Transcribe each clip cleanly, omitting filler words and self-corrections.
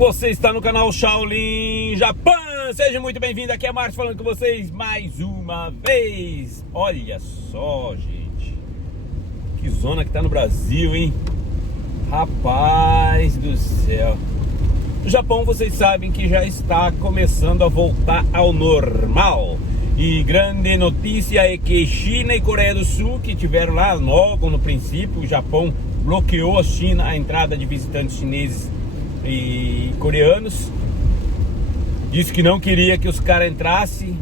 Você está no canal Shaolin Japão. Seja muito bem-vindo. Aqui é Márcio falando com vocês mais uma vez. Olha só, gente, que zona que tá no Brasil, hein? Rapaz do céu. No Japão, vocês sabem que já está começando a voltar ao normal. E grande notícia é que China e Coreia do Sul, que tiveram lá logo no princípio, o Japão bloqueou a China, a entrada de visitantes chineses e coreanos. Disse que não queria que os caras entrassem,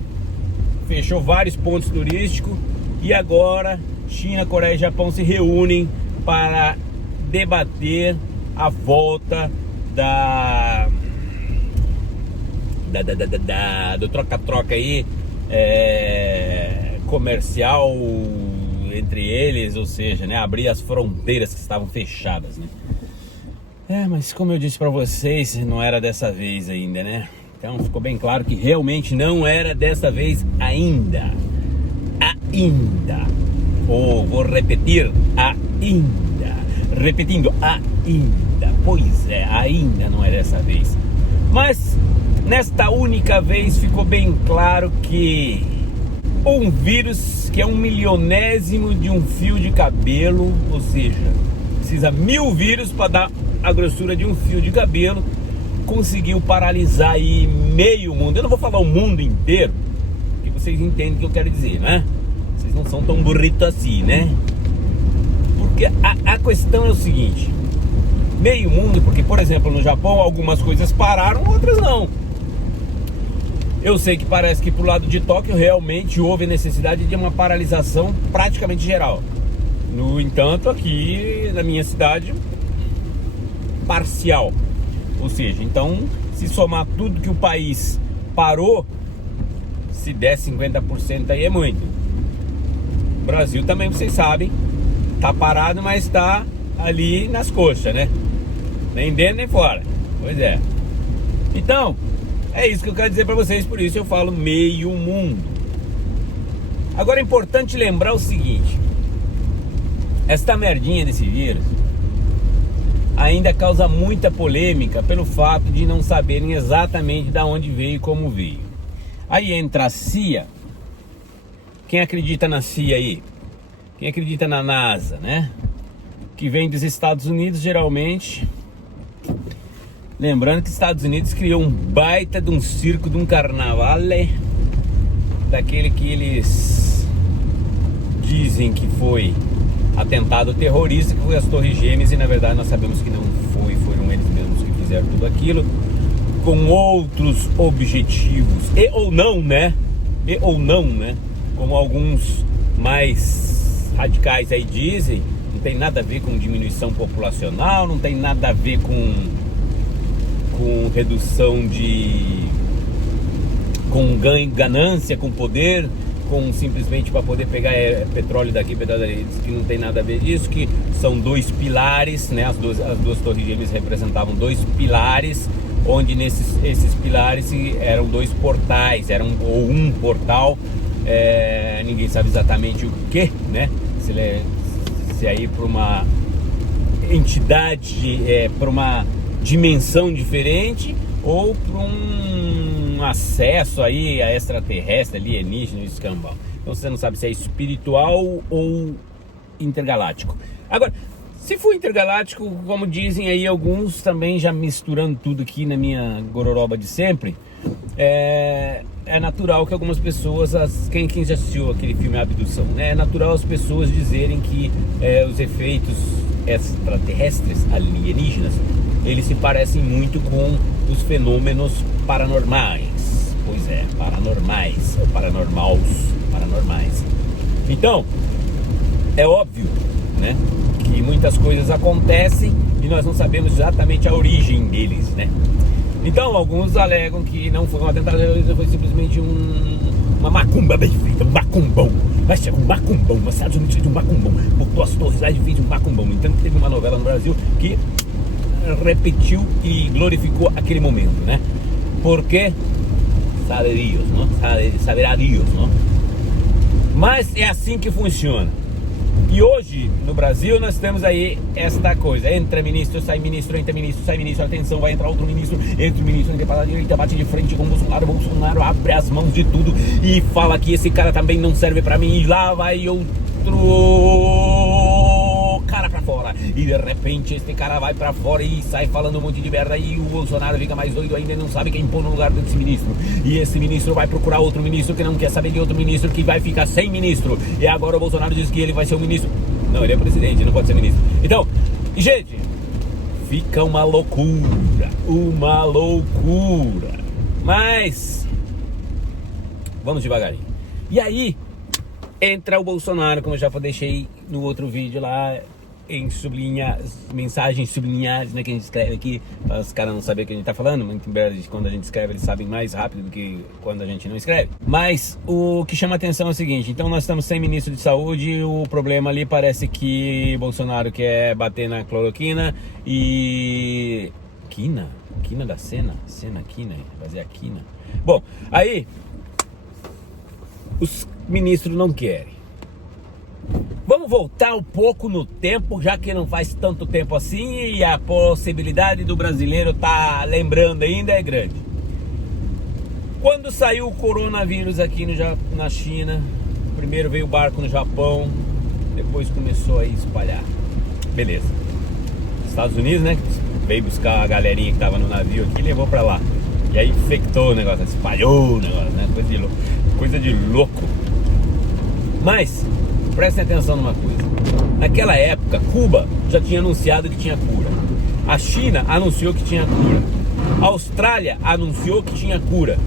fechou vários pontos turísticos. E agora China, Coreia e Japão se reúnem para debater a volta do troca-troca aí, comercial entre eles, ou seja, né, abrir as fronteiras que estavam fechadas, né? Mas como eu disse para vocês, não era dessa vez ainda, né? Então ficou bem claro que realmente não era dessa vez ainda. Vou repetir, ainda. Repetindo, ainda. Pois é, ainda não é dessa vez. Mas nesta única vez ficou bem claro que um vírus que é 1/1000º de um fio de cabelo, ou seja, precisa 1000 vírus para dar a grossura de um fio de cabelo, conseguiu paralisar aí meio mundo. Eu não vou falar o mundo inteiro, porque vocês entendem o que eu quero dizer, né? Vocês não são tão burritos assim, né? Porque a questão é o seguinte: meio mundo, porque, por exemplo, no Japão algumas coisas pararam, outras não. Eu sei que parece que pro lado de Tóquio realmente houve necessidade de uma paralisação praticamente geral. No entanto, aqui na minha cidade, parcial. Ou seja, então, se somar tudo que o país parou, se der 50% aí é muito. O Brasil também, vocês sabem, tá parado, mas tá ali nas coxas, né? Nem dentro nem fora. Pois é. Então, é isso que eu quero dizer pra vocês, por isso eu falo meio mundo. Agora é importante lembrar o seguinte: esta merdinha desse vírus ainda causa muita polêmica pelo fato de não saberem exatamente de onde veio e como veio. Aí entra a CIA. Quem acredita na CIA aí? Quem acredita na NASA, né? Que vem dos Estados Unidos, geralmente. Lembrando que os Estados Unidos criou um baita de um circo, de um carnaval, daquele que eles dizem que foi atentado terrorista, que foi as Torres Gêmeas, e na verdade nós sabemos que não foi, foram eles mesmos que fizeram tudo aquilo, com outros objetivos, e ou não, né? Como alguns mais radicais aí dizem, não tem nada a ver com diminuição populacional, não tem nada a ver com redução com ganho, ganância, com poder, com simplesmente para poder pegar petróleo daqui, petróleo dali, que não tem nada a ver disso, que são dois pilares, né? As duas torres gêmeas representavam dois pilares, onde esses pilares eram dois portais, ou um portal, ninguém sabe exatamente o que, né? Se aí para uma entidade, para uma dimensão diferente, ou para um acesso aí a extraterrestre, alienígena, escambau. Então você não sabe se é espiritual ou intergaláctico. Agora, se for intergaláctico, como dizem aí alguns, também já misturando tudo aqui na minha gororoba de sempre, é natural que algumas pessoas, quem já assistiu aquele filme Abdução, né? É natural as pessoas dizerem que os efeitos extraterrestres, alienígenas, eles se parecem muito com os fenômenos paranormais. Pois é, paranormais, ou paranormais. Então, é óbvio, né, que muitas coisas acontecem e nós não sabemos exatamente a origem deles, né? Então, alguns alegam que não foi um atentado terrorista, foi simplesmente uma macumba bem feita, um macumbão. Mas chega um macumbão, uma cidade de um macumbão, botou as torres lá e fez um macumbão. Então, teve uma novela no Brasil que repetiu e glorificou aquele momento, né? Porque sabe Deus, não? Saberá Deus, não? Mas é assim que funciona. E hoje, no Brasil, nós temos aí esta coisa. Entra ministro, sai ministro, entra ministro, sai ministro. Atenção, vai entrar outro ministro. Entra o ministro, entra para a direita, bate de frente com o Bolsonaro. Bolsonaro abre as mãos de tudo e fala que esse cara também não serve para mim. E lá vai outro cara pra fora. E de repente este cara vai pra fora e sai falando um monte de merda. E o Bolsonaro fica mais doido ainda e não sabe quem pôr no lugar desse ministro. E esse ministro vai procurar outro ministro que não quer saber de outro ministro, que vai ficar sem ministro. E agora o Bolsonaro diz que ele vai ser o ministro. Não, ele é presidente, não pode ser ministro. Então, gente, fica uma loucura. Uma loucura. Mas vamos devagarinho. E aí entra o Bolsonaro, como eu já deixei no outro vídeo lá, em mensagens sublinhadas, né, que a gente escreve aqui, para os caras não saberem o que a gente tá falando. Muito em breve, quando a gente escreve, eles sabem mais rápido do que quando a gente não escreve. Mas o que chama atenção é o seguinte: então nós estamos sem ministro de saúde. O problema ali parece que Bolsonaro quer bater na cloroquina e... Quina da quina, fazer a quina. Bom, aí os ministros não querem. Vamos voltar um pouco no tempo, já que não faz tanto tempo assim e a possibilidade do brasileiro tá lembrando ainda é grande. Quando saiu o coronavírus aqui na China, primeiro veio o barco no Japão, depois começou a espalhar. Beleza. Estados Unidos, né, veio buscar a galerinha que tava no navio aqui e levou pra lá. E aí infectou o negócio, espalhou o negócio, né, coisa de louco. Mas prestem atenção numa coisa. Naquela época, Cuba já tinha anunciado que tinha cura. A China anunciou que tinha cura. A Austrália anunciou que tinha cura.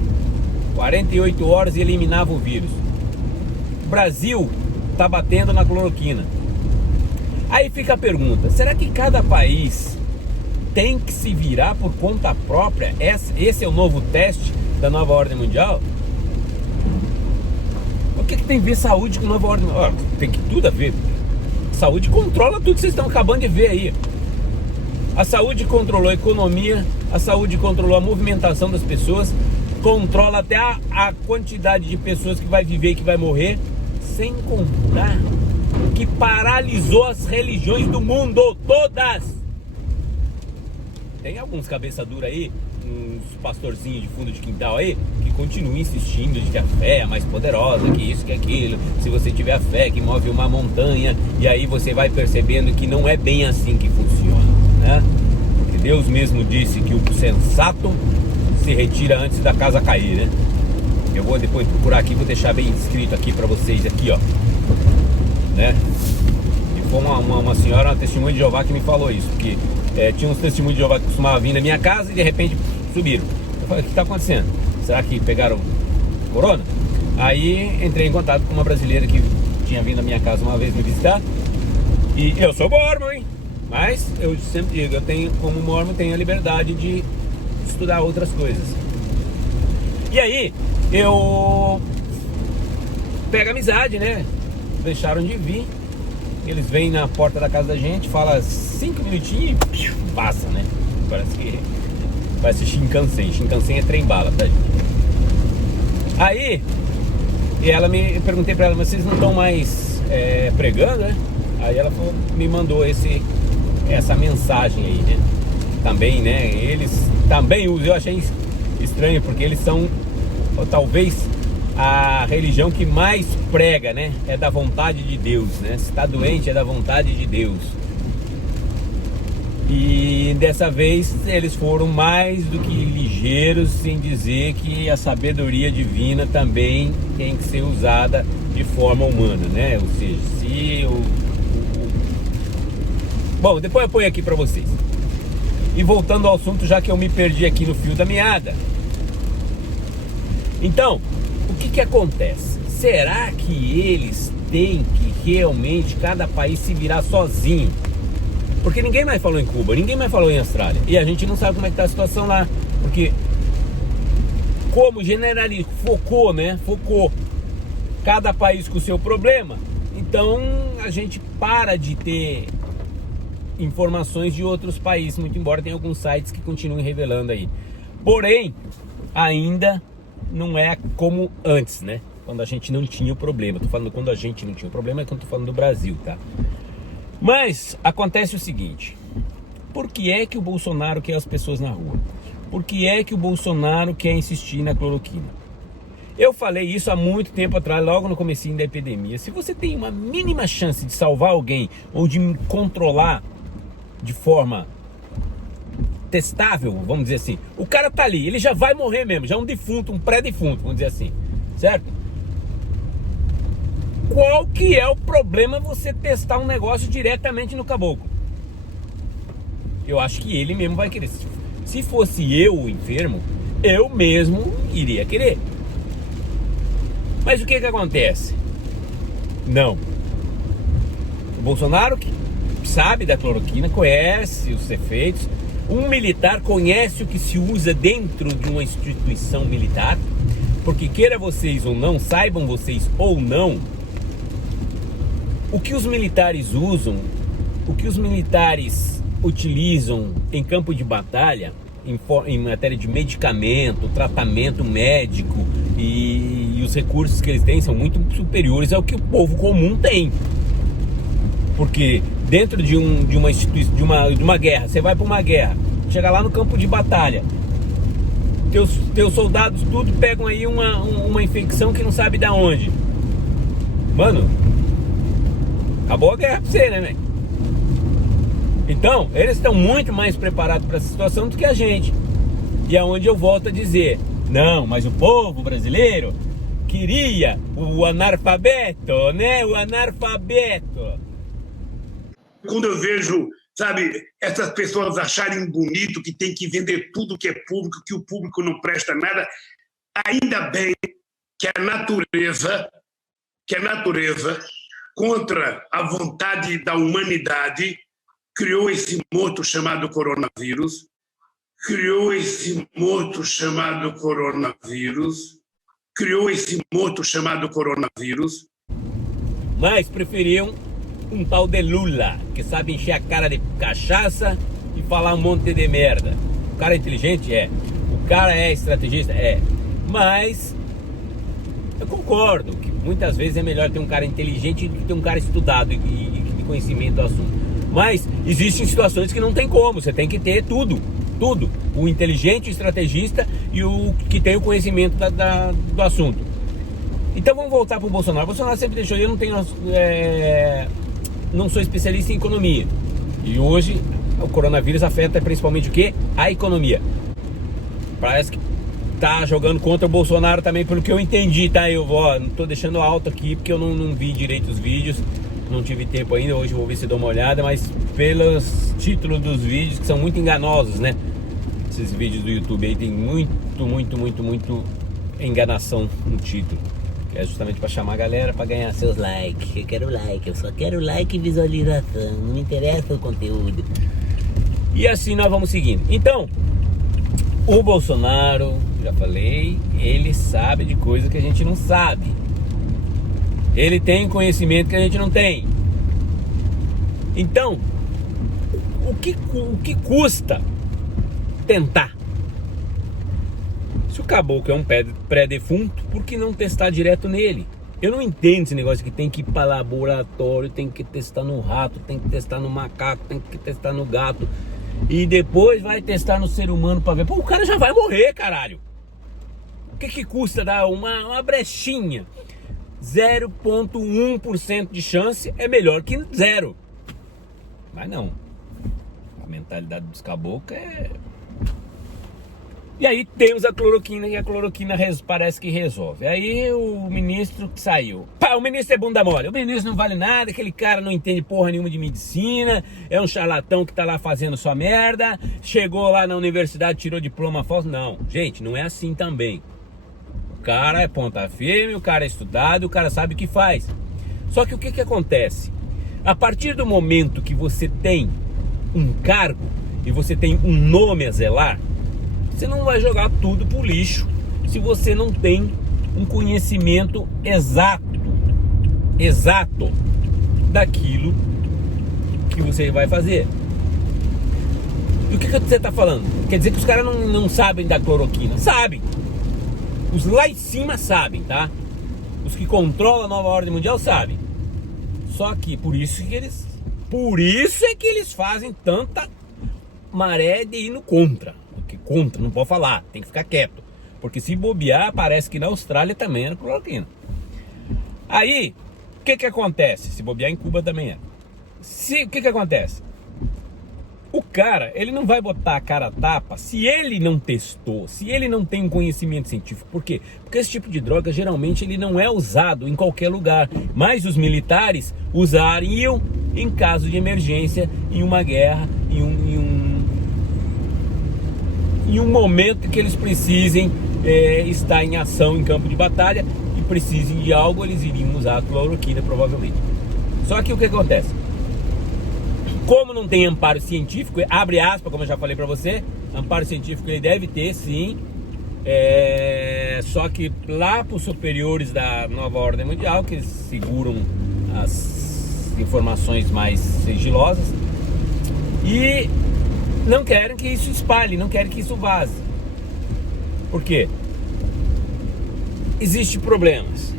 48 horas e eliminava o vírus. O Brasil está batendo na cloroquina. Aí fica a pergunta: será que cada país tem que se virar por conta própria? Esse é o novo teste da nova ordem mundial? O que tem a ver saúde com nova ordem? Tem que tudo a ver. Saúde controla tudo que vocês estão acabando de ver aí. A saúde controlou a economia, a saúde controlou a movimentação das pessoas, controla até a quantidade de pessoas que vai viver e que vai morrer, sem contar que paralisou as religiões do mundo, todas. Tem alguns cabeça dura aí, uns pastorzinhos de fundo de quintal aí, que continuam insistindo de que a fé é mais poderosa, que isso, que aquilo. Se você tiver a fé que move uma montanha, e aí você vai percebendo que não é bem assim que funciona, né? Porque Deus mesmo disse que o sensato se retira antes da casa cair, né? Eu vou depois procurar aqui, vou deixar bem escrito aqui pra vocês, aqui ó, né? E foi uma senhora, uma testemunha de Jeová que me falou isso, porque tinha uns testemunhos de Jeová que costumavam vir na minha casa e de repente subiram. Eu falei: o que está acontecendo? Será que pegaram corona? Aí entrei em contato com uma brasileira que tinha vindo na minha casa uma vez me visitar. E eu sou mórmon, hein? Mas eu sempre digo, eu tenho, como mórmon, tenho a liberdade de estudar outras coisas. E aí eu pego amizade, né? Deixaram de vir. Eles vêm na porta da casa da gente, fala 5 minutinhos e passa, né? Parece Shinkansen. Shinkansen é trem-bala, tá, gente? Aí, eu perguntei pra ela: mas vocês não estão mais pregando, né? Aí ela falou, me mandou essa mensagem aí, né? Também, né? Eles também usam. Eu achei estranho, porque eles são, talvez, a religião que mais prega, né? É da vontade de Deus, né? Se está doente, é da vontade de Deus. E dessa vez eles foram mais do que ligeiros em dizer que a sabedoria divina também tem que ser usada de forma humana, né? Ou seja, se Bom, depois eu ponho aqui para vocês. E voltando ao assunto, já que eu me perdi aqui no fio da meada. Então, o que acontece? Será que eles têm que realmente cada país se virar sozinho? Porque ninguém mais falou em Cuba, ninguém mais falou em Austrália. E a gente não sabe como é que tá a situação lá. Porque como generalizou, focou cada país com o seu problema, então a gente para de ter informações de outros países, muito embora tenha alguns sites que continuem revelando aí. Porém, ainda não é como antes, né? Quando a gente não tinha o problema. Tô falando quando a gente não tinha o problema, é quando tô falando do Brasil, tá? Mas acontece o seguinte: por que é que o Bolsonaro quer as pessoas na rua? Por que é que o Bolsonaro quer insistir na cloroquina? Eu falei isso há muito tempo atrás, logo no comecinho da epidemia. Se você tem uma mínima chance de salvar alguém ou de controlar de forma testável, vamos dizer assim, o cara tá ali, ele já vai morrer mesmo, já é um defunto, um pré-defunto, vamos dizer assim, certo? Qual que é o problema você testar um negócio diretamente no caboclo? Eu acho que ele mesmo vai querer. Se fosse eu o enfermo, eu mesmo iria querer. Mas o que acontece? Não. O Bolsonaro, que sabe da cloroquina, conhece os efeitos. Um militar conhece o que se usa dentro de uma instituição militar. Porque queira vocês ou não, saibam vocês ou não, o que os militares usam, o que os militares utilizam em campo de batalha, em matéria de medicamento, tratamento médico e os recursos que eles têm são muito superiores ao que o povo comum tem. Porque dentro de uma guerra, você vai para uma guerra, chega lá no campo de batalha, teus soldados tudo pegam aí uma infecção que não sabe de onde. Mano, acabou a guerra pra você, né, velho? Então, eles estão muito mais preparados para essa situação do que a gente. E é onde eu volto a dizer: não, mas o povo brasileiro queria o analfabeto, né? O analfabeto. Quando eu vejo, sabe, essas pessoas acharem bonito que tem que vender tudo que é público, que o público não presta nada, ainda bem que a natureza, contra a vontade da humanidade, criou esse morto chamado coronavírus, Mas preferiam um tal de Lula, que sabe encher a cara de cachaça e falar um monte de merda. O cara é inteligente? É. O cara é estrategista? É. Mas eu concordo que muitas vezes é melhor ter um cara inteligente do que ter um cara estudado e de conhecimento do assunto. Mas existem situações que não tem como, você tem que ter tudo. O inteligente, o estrategista e o que tem o conhecimento do assunto. Então vamos voltar para o Bolsonaro. O Bolsonaro sempre deixou, eu não sou especialista em economia. E hoje o coronavírus afeta principalmente o quê? A economia. Parece que tá jogando contra o Bolsonaro também, pelo que eu entendi, tá? Eu não tô deixando alto aqui porque eu não vi direito os vídeos. Não tive tempo ainda, hoje eu vou ver se dou uma olhada, mas pelos títulos dos vídeos, que são muito enganosos, né? Esses vídeos do YouTube aí tem muito enganação no título. Que é justamente para chamar a galera para ganhar seus likes. Eu quero like, eu só quero like e visualização, não me interessa o conteúdo. E assim nós vamos seguindo. Então, o Bolsonaro, já falei, ele sabe de coisa que a gente não sabe. Ele tem conhecimento que a gente não tem. Então, o que custa tentar? Se o caboclo é um pré-defunto, por que não testar direto nele? Eu não entendo esse negócio que tem que ir para laboratório, tem que testar no rato, tem que testar no macaco, tem que testar no gato e depois vai testar no ser humano para ver. Pô, o cara já vai morrer, caralho. O que custa dar uma brechinha? 0,1% de chance é melhor que zero. Mas não. A mentalidade dos caboclos é... E aí temos a cloroquina, e a cloroquina parece que resolve. Aí o ministro que saiu. Pá, o ministro é bunda mole. O ministro não vale nada, aquele cara não entende porra nenhuma de medicina, é um charlatão que tá lá fazendo sua merda, chegou lá na universidade, tirou diploma falso. Não, gente, não é assim também. O cara é ponta firme, o cara é estudado, o cara sabe o que faz. Só que o que acontece? A partir do momento que você tem um cargo e você tem um nome a zelar, você não vai jogar tudo pro lixo se você não tem um conhecimento exato daquilo que você vai fazer. E o que você está falando? Quer dizer que os caras não sabem da cloroquina? Sabem. Os lá em cima sabem, tá? Os que controlam a nova ordem mundial sabem. Só que por isso é que eles fazem tanta maré de ir no contra. Porque contra, não pode falar, tem que ficar quieto. Porque se bobear, parece que na Austrália também era cloroquina. Aí, o que acontece? Se bobear em Cuba também é. O que acontece? O cara, ele não vai botar a cara a tapa se ele não testou, se ele não tem um conhecimento científico. Por quê? Porque esse tipo de droga, geralmente, ele não é usado em qualquer lugar. Mas os militares usariam em caso de emergência, em uma guerra, em um momento que eles precisem estar em ação em campo de batalha e precisem de algo, eles iriam usar a cloroquina, provavelmente. Só que o que acontece? Como não tem amparo científico, abre aspas, como eu já falei para você, amparo científico ele deve ter, sim, só que lá para os superiores da nova ordem mundial, que seguram as informações mais sigilosas, e não querem que isso espalhe, não querem que isso vaze. Por quê? Existem problemas.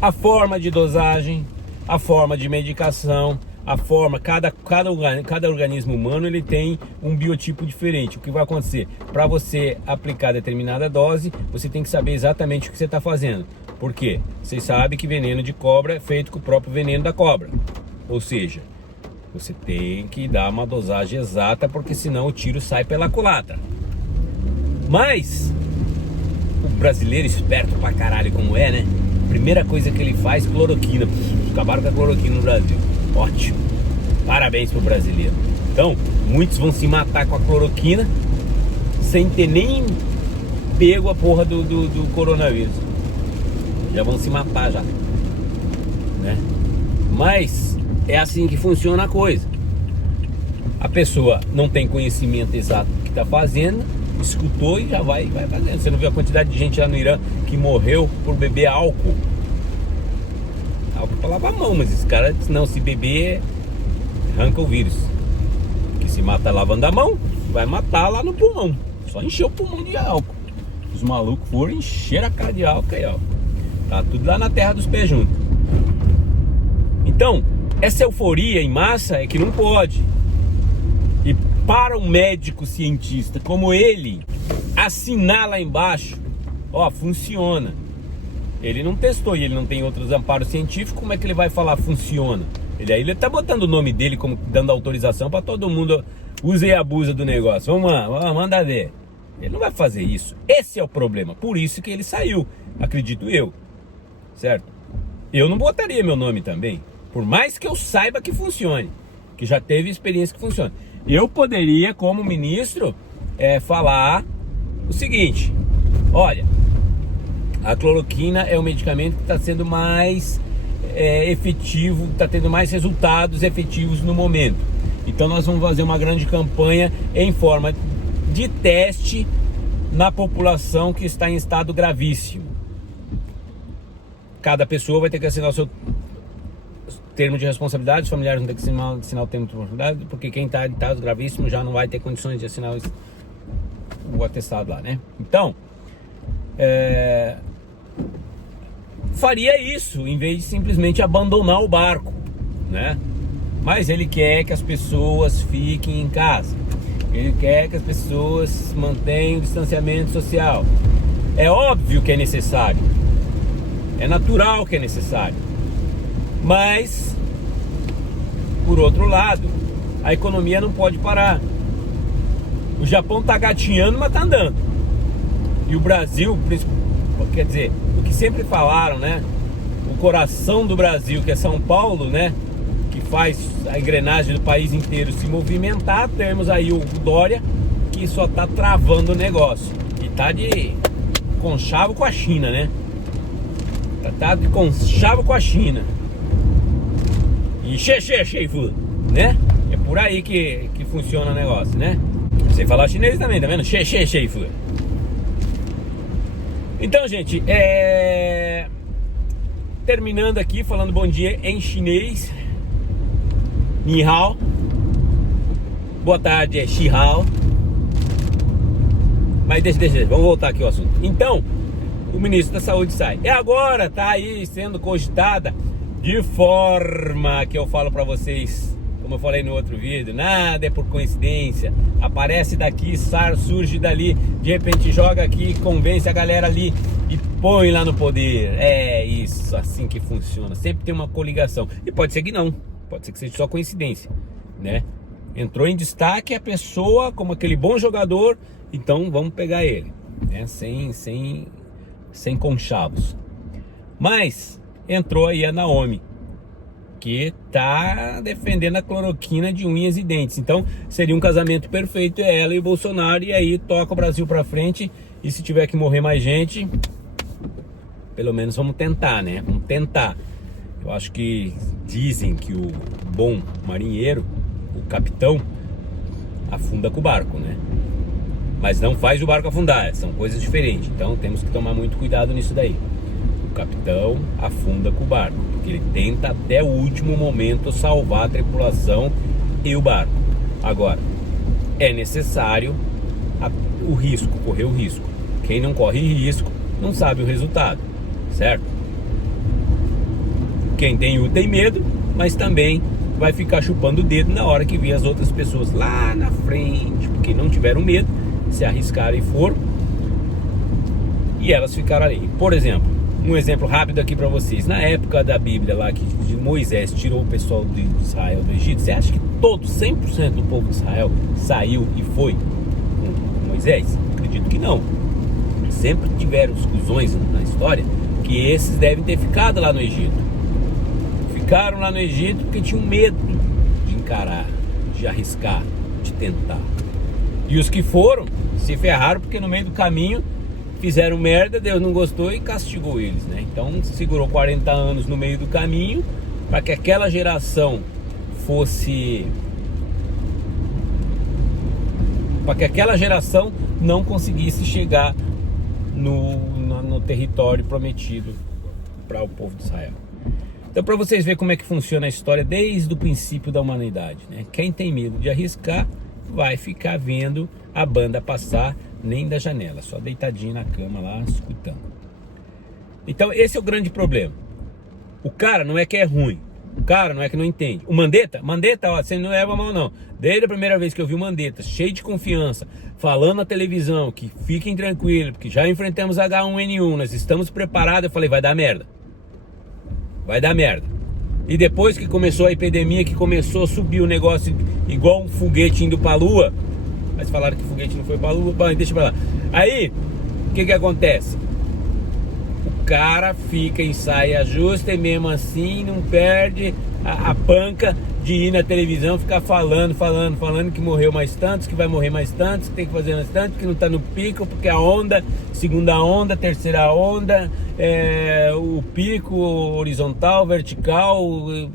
A forma de dosagem, a forma de medicação, a forma, cada organismo humano ele tem um biotipo diferente. O que vai acontecer? Para você aplicar determinada dose, você tem que saber exatamente o que você está fazendo. Por quê? Você sabe que veneno de cobra é feito com o próprio veneno da cobra. Ou seja, você tem que dar uma dosagem exata, porque senão o tiro sai pela culatra. Mas o brasileiro esperto pra caralho como é, né? Primeira coisa que ele faz, cloroquina. Acabaram com a cloroquina no Brasil. Ótimo. Parabéns pro brasileiro. Então, muitos vão se matar com a cloroquina sem ter nem pego a porra do coronavírus. Já vão se matar já, né? Mas é assim que funciona a coisa. A pessoa não tem conhecimento exato do que está fazendo, escutou e já vai fazendo. Você não viu a quantidade de gente lá no Irã que morreu por beber álcool? Álcool pra lavar a mão, mas esse cara disse, não, se beber, arranca o vírus. Que se mata lavando a mão, vai matar lá no pulmão. Só encher o pulmão de álcool. Os malucos foram encher a cara de álcool aí, ó. Tá tudo lá na terra dos pés juntos. Então, essa euforia em massa é que não pode. E para um médico cientista como ele, assinar lá embaixo, ó, funciona. Ele não testou e ele não tem outros amparos científicos, como é que ele vai falar funciona? Ele tá botando o nome dele como dando autorização para todo mundo, usa e abusa do negócio. Vamos lá, manda ver. Ele não vai fazer isso. Esse é o problema. Por isso que ele saiu, acredito eu. Certo? Eu não botaria meu nome também, por mais que eu saiba que funcione, que já teve experiência que funciona. Eu poderia, como ministro, falar o seguinte: olha, a cloroquina é o medicamento que está sendo mais efetivo, está tendo mais resultados efetivos no momento. Então nós vamos fazer uma grande campanha em forma de teste na população que está em estado gravíssimo. Cada pessoa vai ter que assinar o seu termo de responsabilidade, os familiares vão ter que assinar o termo de responsabilidade, porque quem está em estado gravíssimo já não vai ter condições de assinar o atestado lá, né? Então, faria isso em vez de simplesmente abandonar o barco, né? Mas ele quer que as pessoas fiquem em casa, ele quer que as pessoas mantenham o distanciamento social. É óbvio que é necessário, é natural que é necessário, mas por outro lado, a economia não pode parar. O Japão tá gatinhando, mas tá andando. E o Brasil, quer dizer, o que sempre falaram, né? O coração do Brasil, que é São Paulo, né? Que faz a engrenagem do país inteiro se movimentar. Temos aí o Dória, que só tá travando o negócio. E tá de conchavo com a China, né? Tá de conchavo com a Xina. E Sheifu, né? É por aí que funciona o negócio, né? Você falar chinês também, tá vendo? Sheifu. Então, gente, terminando aqui, falando bom dia em chinês. Ni hao. Boa tarde, é Xi hao. Mas deixa, vamos voltar aqui ao assunto. Então, o ministro da Saúde sai. E agora tá aí sendo cogitada de forma que eu falo para vocês, como eu falei no outro vídeo, nada é por coincidência. Aparece daqui, surge dali, de repente joga aqui, convence a galera ali e põe lá no poder. É isso, assim que funciona. Sempre tem uma coligação. E pode ser que não, pode ser que seja só coincidência, né? Entrou em destaque a pessoa como aquele bom jogador, então vamos pegar ele, né? Sem conchavos. Mas entrou aí a Naomi, que tá defendendo a cloroquina de unhas e dentes. Então seria um casamento perfeito, ela e o Bolsonaro, e aí toca o Brasil pra frente. E se tiver que morrer mais gente, pelo menos vamos tentar, né? Vamos tentar. Eu acho que dizem que o bom marinheiro, o capitão, afunda com o barco, né? Mas não faz o barco afundar, são coisas diferentes. Então temos que tomar muito cuidado nisso daí. O capitão afunda com o barco, porque ele tenta até o último momento salvar a tripulação e o barco. Agora, é necessário o risco, correr o risco. Quem não corre risco não sabe o resultado, certo? Quem tem U tem medo, mas também vai ficar chupando o dedo na hora que vê as outras pessoas lá na frente, porque não tiveram medo, se arriscaram e foram, e elas ficaram ali. Por exemplo, um exemplo rápido aqui para vocês. Na época da Bíblia lá, que Moisés tirou o pessoal de Israel do Egito, você acha que todo, 100% do povo de Israel saiu e foi com Moisés? Acredito que não. Sempre tiveram os cuzões na história que esses devem ter ficado lá no Egito. Ficaram lá no Egito porque tinham medo de encarar, de arriscar, de tentar. E os que foram se ferraram porque no meio do caminho fizeram merda, Deus não gostou e castigou eles, né? Então segurou 40 anos no meio do caminho para que aquela geração não conseguisse chegar no território prometido para o povo de Israel. Então, para vocês verem como é que funciona a história desde o princípio da humanidade, né? Quem tem medo de arriscar vai ficar vendo a banda passar nem da janela, só deitadinho na cama lá, escutando. Então esse é o grande problema. O cara não é que é ruim, o cara não é que não entende. O Mandetta, ó, você não leva mal não. Desde a primeira vez que eu vi o Mandetta, cheio de confiança, falando na televisão, que fiquem tranquilos, porque já enfrentamos H1N1, nós estamos preparados, eu falei, vai dar merda. Vai dar merda. E depois que começou a epidemia, que começou a subir o negócio igual um foguete indo pra lua, mas falaram que o foguete não foi pra lua, bom, deixa pra lá. Aí, o que acontece? O cara fica em saia justa e mesmo assim não perde a panca de ir na televisão, ficar falando que morreu mais tantos, que vai morrer mais tantos, que tem que fazer mais tantos, que não tá no pico, porque a onda, segunda onda, terceira onda, o pico horizontal, vertical. O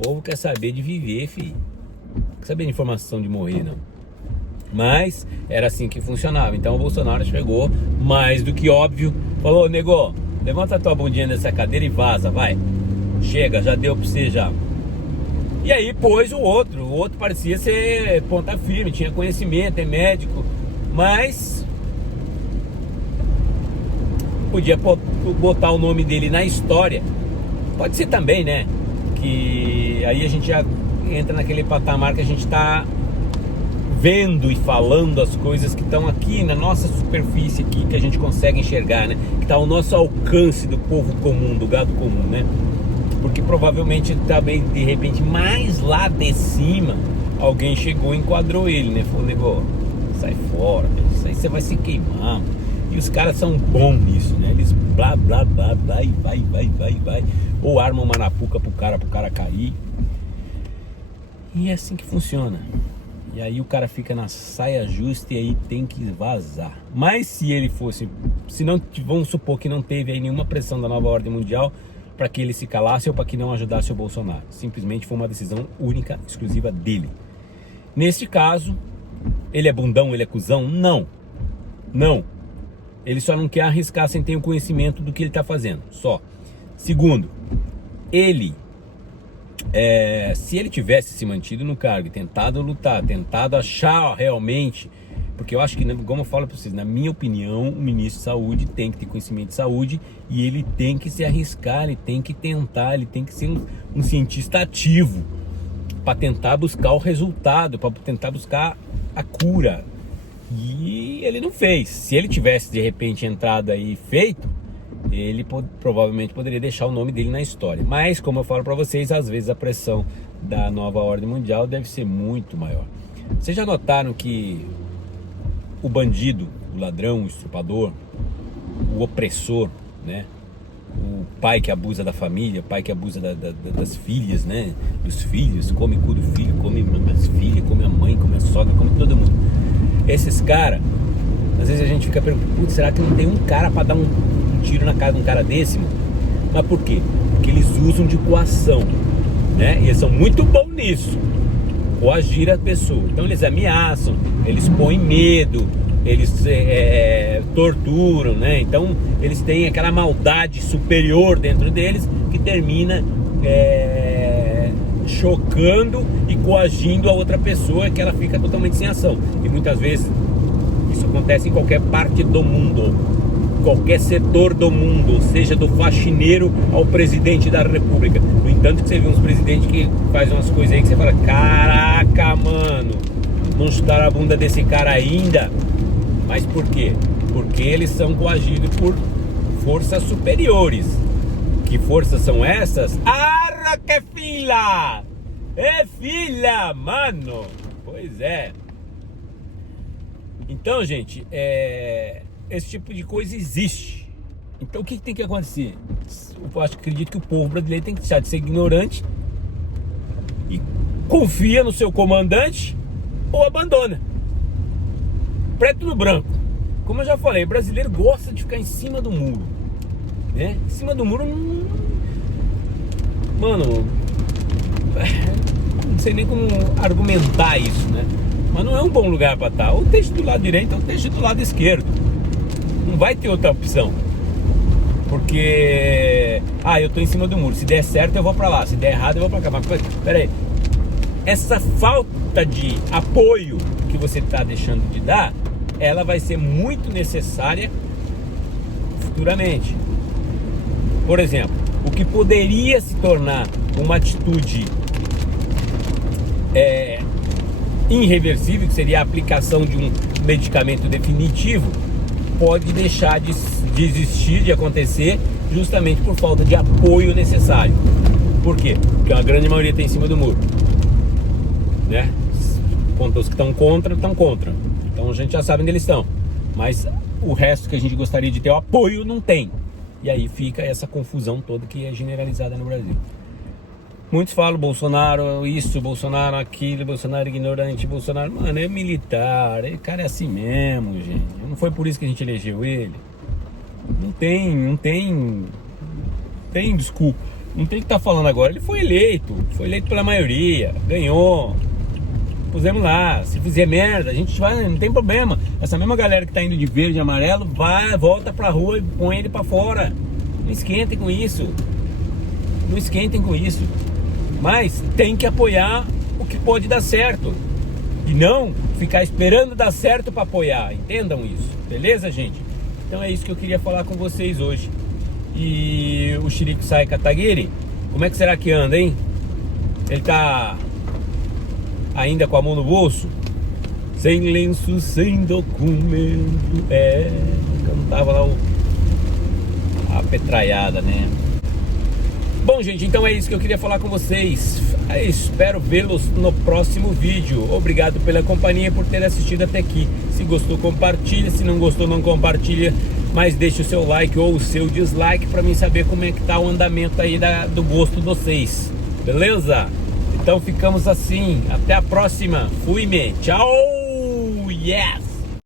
povo quer saber de viver, filho. Não quer saber de informação de morrer, não. Mas era assim que funcionava. Então o Bolsonaro chegou, mais do que óbvio, falou, nego, levanta a tua bundinha dessa cadeira e vaza, vai. Chega, já deu pra você já. E aí pôs o outro parecia ser ponta firme, tinha conhecimento, é médico, mas podia botar o nome dele na história. Pode ser também, né? Que aí a gente já entra naquele patamar que a gente tá vendo e falando as coisas que estão aqui na nossa superfície aqui, que a gente consegue enxergar, né? Que tá ao nosso alcance do povo comum, do gado comum, né? Porque provavelmente também, de repente, mais lá de cima, alguém chegou e enquadrou ele, né? Falou, nego, sai fora, isso aí você vai se queimar. E os caras são bons nisso, né? Eles blá, blá, blá, blá, e vai. Ou armam uma arapuca pro cara cair. E é assim que funciona. E aí o cara fica na saia justa e aí tem que vazar. Mas se ele fosse, se não, vamos supor que não teve aí nenhuma pressão da nova ordem mundial para que ele se calasse ou para que não ajudasse o Bolsonaro. Simplesmente foi uma decisão única, exclusiva dele. Neste caso, ele é bundão, ele é cuzão? Não. Ele só não quer arriscar sem ter o conhecimento do que ele está fazendo, só. Segundo, ele, se ele tivesse se mantido no cargo, tentado lutar, tentado achar realmente Porque eu acho que, como eu falo para vocês, na minha opinião, o ministro de saúde tem que ter conhecimento de saúde e ele tem que se arriscar, ele tem que tentar, ele tem que ser um cientista ativo para tentar buscar o resultado, para tentar buscar a cura. E ele não fez. Se ele tivesse de repente entrado aí e feito, ele provavelmente poderia deixar o nome dele na história. Mas, como eu falo para vocês, às vezes a pressão da nova ordem mundial deve ser muito maior. Vocês já notaram que o bandido, o ladrão, o estuprador, o opressor, né? O pai que abusa da família, o pai que abusa das filhas, né? Dos filhos, come cu do filho, come as filhas, come a mãe, come a sogra, come todo mundo. Esses caras, às vezes a gente fica perguntando, putz, será que não tem um cara para dar um tiro na cara de um cara desse, mano? Mas por quê? Porque eles usam de coação, né? E eles são muito bons nisso, coagir a pessoa. Então eles ameaçam, eles põem medo, eles torturam, né? Então eles têm aquela maldade superior dentro deles que termina chocando e coagindo a outra pessoa, que ela fica totalmente sem ação. E muitas vezes isso acontece em qualquer parte do mundo, qualquer setor do mundo, seja do faxineiro ao presidente da república. No entanto, que você vê uns presidentes que fazem umas coisas aí que você fala, caraca, mano, não chutaram a bunda desse cara ainda. Mas por quê? Porque eles são coagidos por forças superiores. Que forças são essas? Arra que filha! É filha, mano! Pois é. Então, gente, esse tipo de coisa existe. Então o que tem que acontecer? Eu acredito que o povo brasileiro tem que deixar de ser ignorante e confia no seu comandante ou abandona. Preto no branco. Como eu já falei, o brasileiro gosta de ficar em cima do muro, né? Em cima do muro, mano, não sei nem como argumentar isso, né? Mas não é um bom lugar para estar. Ou deixa do lado direito ou deixa do lado esquerdo. Não vai ter outra opção. Porque, eu tô em cima do muro. Se der certo eu vou para lá, se der errado eu vou para cá. Mas peraí, essa falta de apoio que você tá deixando de dar, ela vai ser muito necessária futuramente. Por exemplo, o que poderia se tornar uma atitude irreversível, que seria a aplicação de um medicamento definitivo, pode deixar de existir, de acontecer, justamente por falta de apoio necessário. Por quê? Porque a grande maioria está em cima do muro, né? Os que estão contra. Então a gente já sabe onde eles estão. Mas o resto que a gente gostaria de ter o apoio não tem. E aí fica essa confusão toda que é generalizada no Brasil. Muitos falam Bolsonaro isso, Bolsonaro aquilo, Bolsonaro ignorante, Bolsonaro... Mano, é militar, o cara é assim mesmo, gente. Não foi por isso que a gente elegeu ele. Não tem desculpa. Não tem que estar falando agora. Ele foi eleito pela maioria, ganhou. Pusemos lá, se fizer merda, a gente vai, não tem problema. Essa mesma galera que tá indo de verde e amarelo, volta pra rua e põe ele pra fora. Não esquentem com isso. Mas tem que apoiar o que pode dar certo. E não ficar esperando dar certo pra apoiar. Entendam isso, beleza, gente? Então é isso que eu queria falar com vocês hoje. E o Chirico Sai Kataguiri, como é que será que anda, hein? Ele tá ainda com a mão no bolso, sem lenço, sem documento. Cantava lá a petraiada, né? Bom, gente, então é isso que eu queria falar com vocês. Espero vê-los no próximo vídeo. Obrigado pela companhia, por ter assistido até aqui. Se gostou, compartilha. Se não gostou, não compartilha, mas deixa o seu like ou o seu dislike para mim saber como é que tá o andamento aí do gosto de vocês. Beleza? Então ficamos assim. Até a próxima. Fui-me. Tchau. Yes.